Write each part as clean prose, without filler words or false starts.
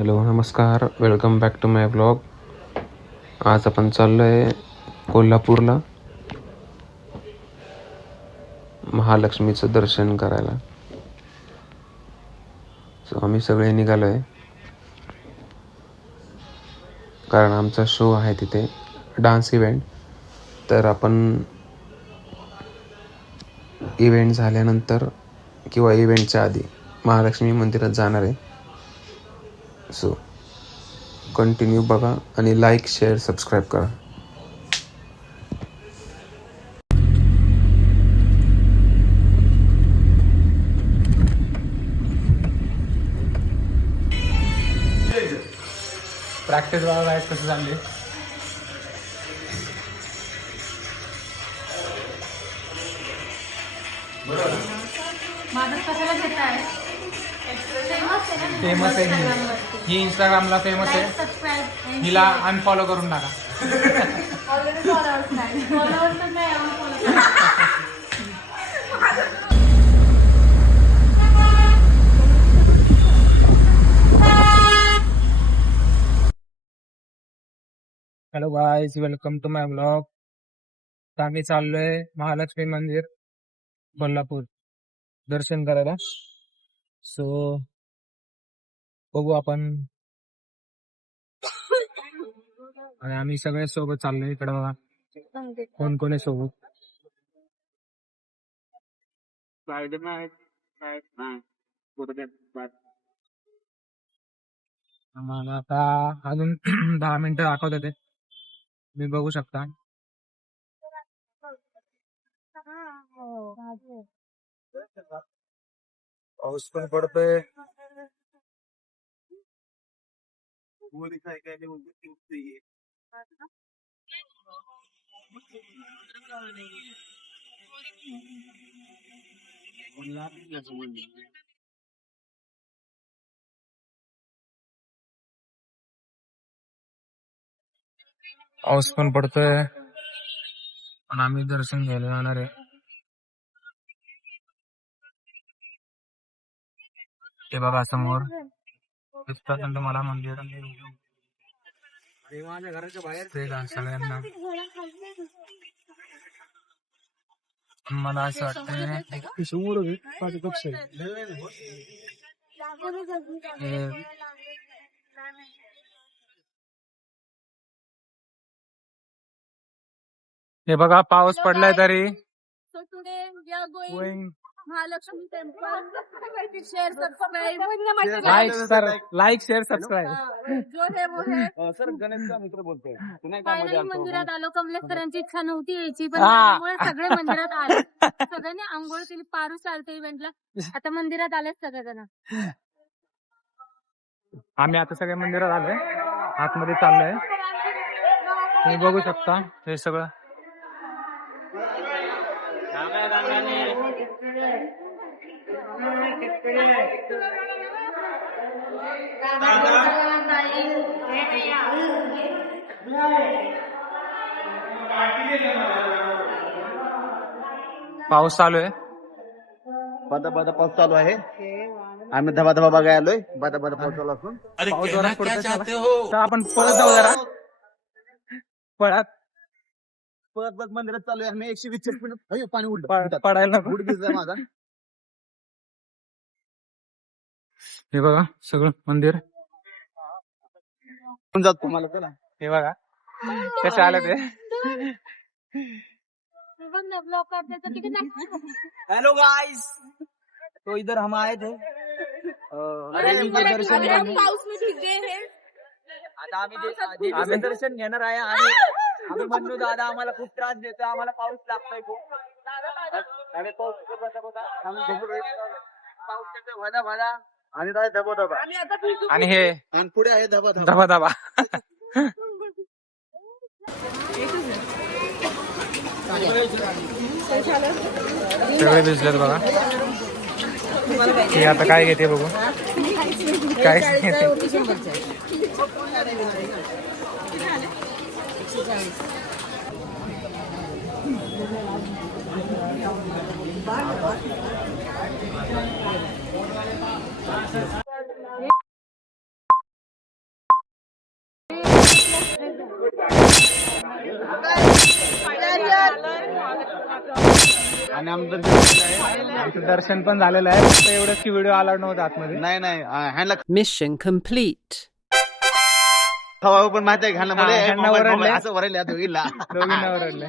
Hello नमस्कार, welcome back to my blog. आज आपण चाललो आहे कोल्हापूरला महालक्ष्मीचं दर्शन करायला. सो आम्ही सगळे निघालो आहे कारण आमचा शो आहे तिथे, डान्स इव्हेंट. तर आपण इव्हेंट झाल्यानंतर किंवा इव्हेंटच्या आधी महालक्ष्मी मंदिरात जाणार आहे. सो कंटिन्यू बघा आणि लाईक शेअर सबस्क्राईब करा. प्रॅक्टिस बघा कसं चालली. फेमस आहे ही इंस्टाग्रामला फेमस आहे. हिला अनफॉलो करून टाका. Hello guys, welcome to my blog. तर आम्ही चाललोय महालक्ष्मी मंदिर कोल्हापूर दर्शन करायला. सो बघू आपण, आणि आम्ही सगळे सोबत चाललोय. इकडे बघा कोण कोण आहे सोबत. आम्हाला आता अजून 10 मिनिटं दाखवत होते, तुम्ही बघू शकता. पाऊस पण पडतोय. पाऊस पण पडतोय आणि आम्ही दर्शन घ्यायला जाणार आहे. ते बघा समोर दिसतात तुम्हाला मंदिर. माझ्या घराच्या बाहेर सगळ्यांना मला असं वाटतं हे बघा पाऊस पडलाय तरी. So today we are going Mahalakshmi temple. Share, subscribe. Like share subscribe. जो है वो है. सर गणेशचा मित्र बोलतोय. फायनली मंदिरात आलो. कमलेशकरांची इच्छा नव्हती यायची, पण त्यामुळे सगळे मंदिरात आले. सगळ्यांनी आंघोळ केली. पारू चालते इव्हेंटला. आता मंदिरात आलेच सगळेजण. आम्ही आता सगळे मंदिरात आलोय, आतमध्ये चाललोय. तुम्ही बघू शकता हे सगळं. पाऊस चालू आहे. बदा पाऊस चालू आहे. आम्ही धबा बघायला आलोय. बदा पाऊस चालू असून पाऊस जोरात पडतोय. तर आपण पळत जाऊ जरा. परत मंदिरात चालू आहे. आम्ही 120 मिनिट पाणी उडलं पडायला गुड भिजलाय माझा. हे बघा सगळं मंदिर. जात तुम्हाला चला. हे बघा कसे आले ते. हेलो गाइस, तो इधर हम आए थे दर्शन घेणे. पाऊस में भीग गए हैं. आता आम्ही दर्शन घेणार आहे. आम्ही म्हणलो दादा आम्हाला खूप त्रास देतो, आम्हाला पाऊस लागतोय खूप. आणि पाऊस भदा आणि धबा आणि हे आणि पुढे आहे धबा धबा. सगळे भिजलेत बघा. हे आता काय घेते बघू. काय आणि आमचं दर्शन आहे. आमचं दर्शन पण झालेलं आहे. फक्त एवढंच की व्हिडिओ अलाउड नव्हता आतमध्ये. नाही ह्यांना Mission complete. खवावं पण माहिती आहे ह्यांना हा, ह्यांना ओरडले. असं वरले आता होईल दोघींना ओरडले.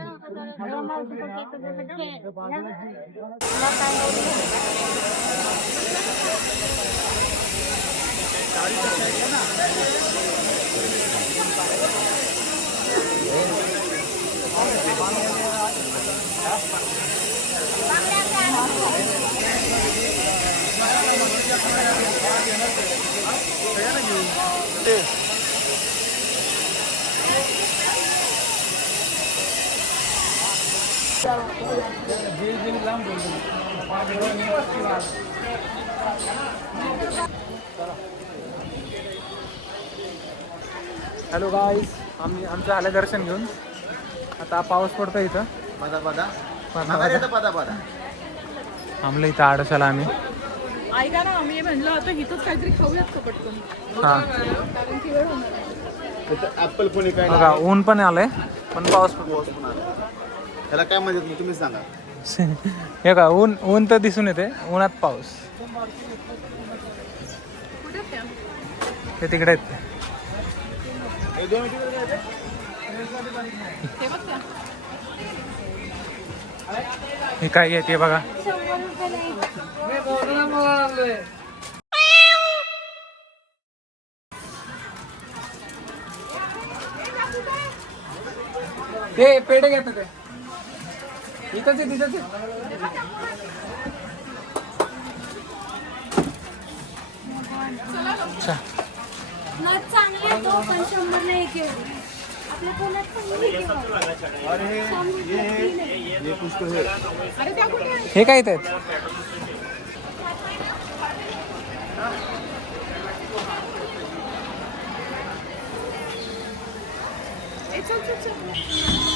हॅलो गाईज, आमचं झालं दर्शन घेऊन. आता पाऊस पडतो इथं. थांबलं इथं आडसाला आम्ही. ऐका ना, आम्ही म्हणलं आता इथंच काहीतरी खाऊयात का पटकन, हा कारण की वेळ होणार. ऍपल फोन काय बघा, ऊन पण आलंय पण पाऊस पण. त्याला काय म्हणतात मग तुम्ही सांगा. हे का, ऊन तर दिसून येते, उन्हात पाऊस. ते तिकडे आहेत. हे काय घेते बघा. 100 रुपये. ते पेढे घेत ते इथंच आहे, तिथंच आहे. अच्छा, नथ चांगली आहे तो, पण 100 नाही एक एवढी. आपल्या पुण्यात चांगली आहे केव्हा. हे काय आहेत?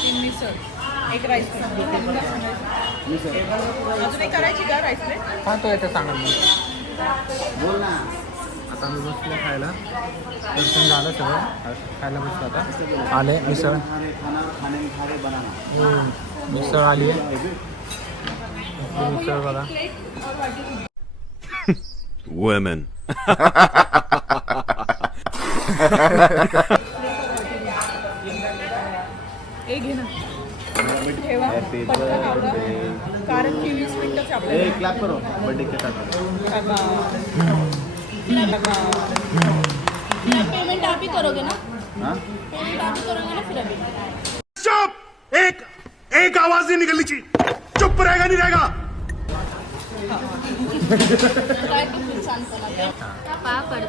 तीन मिसळ, एक राईस प्लेट. अजून एक करायची का राईस प्लेट? हा, तो येते सांगा मी. आता आम्ही बसलो खायला. दर्शन झालं सगळं, खायला बसलो आता. आले मिसळ. मिसळ आली आहे. मिसळ बघा. Women. एक घे ना, ठेवा पटकन आवरा, कारण की 20 मिनिटच आपल्याला. क्लॅप करो बर्थडे के साथ. पेमेंट आप ही करोगे ना? हाँ? पेमेंट आप ही करोगे ना फिर अभी? चुप! एक आवाज नहीं निकलनी चाहिए. चुप रहेगा नहीं रहेगा. काय तो फिर शांतपणा. पापड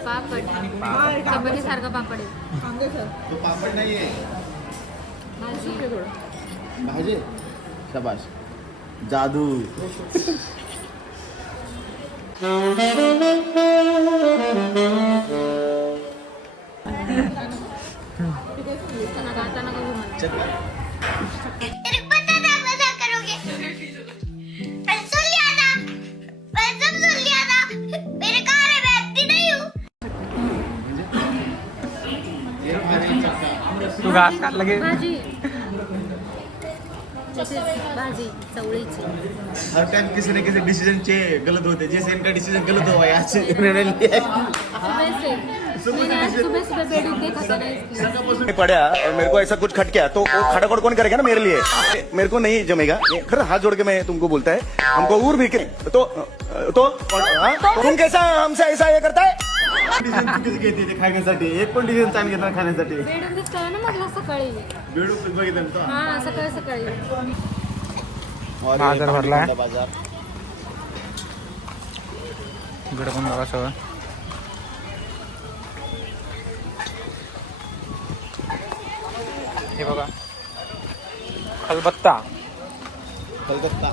कबड्डी सारखा पापड आहे. तो पापड नाहीये, भाजी. शाबाश, जादू. तू घास खात लगे. भाजी भाजी चवळीची. हर टाइम किसी न किसी डिसीजन चे गलत होते. जैसे इनका डिसीजन गलत हुआ है आज से इन्होंने लिया है. सुबह बेड देखा था ना इसलिए. पड़ा और मेरे को ऐसा कुछ खट गया तो वो खड़ा कौन करेगा ना मेरे लिए. मेरे को नहीं जमेगा. खैर हाथ जोड़ के मैं तुमको बोलता है, हमको और भी तो तुम कैसा हमसे ऐसा ये करता है. चुकीचं घेते ते खाण्यासाठी. एक पण डिसिजन चांगली घेतात खाण्यासाठी. बेडून दिसतोय ना म्हटलं सकाळी. बेडूक बघितलं ना तो. हा सकाळी बाजार भरलाय. बाजार. इकडे पण बघा सगळं. हे बघा, खलबत्ता. कलकत्ता.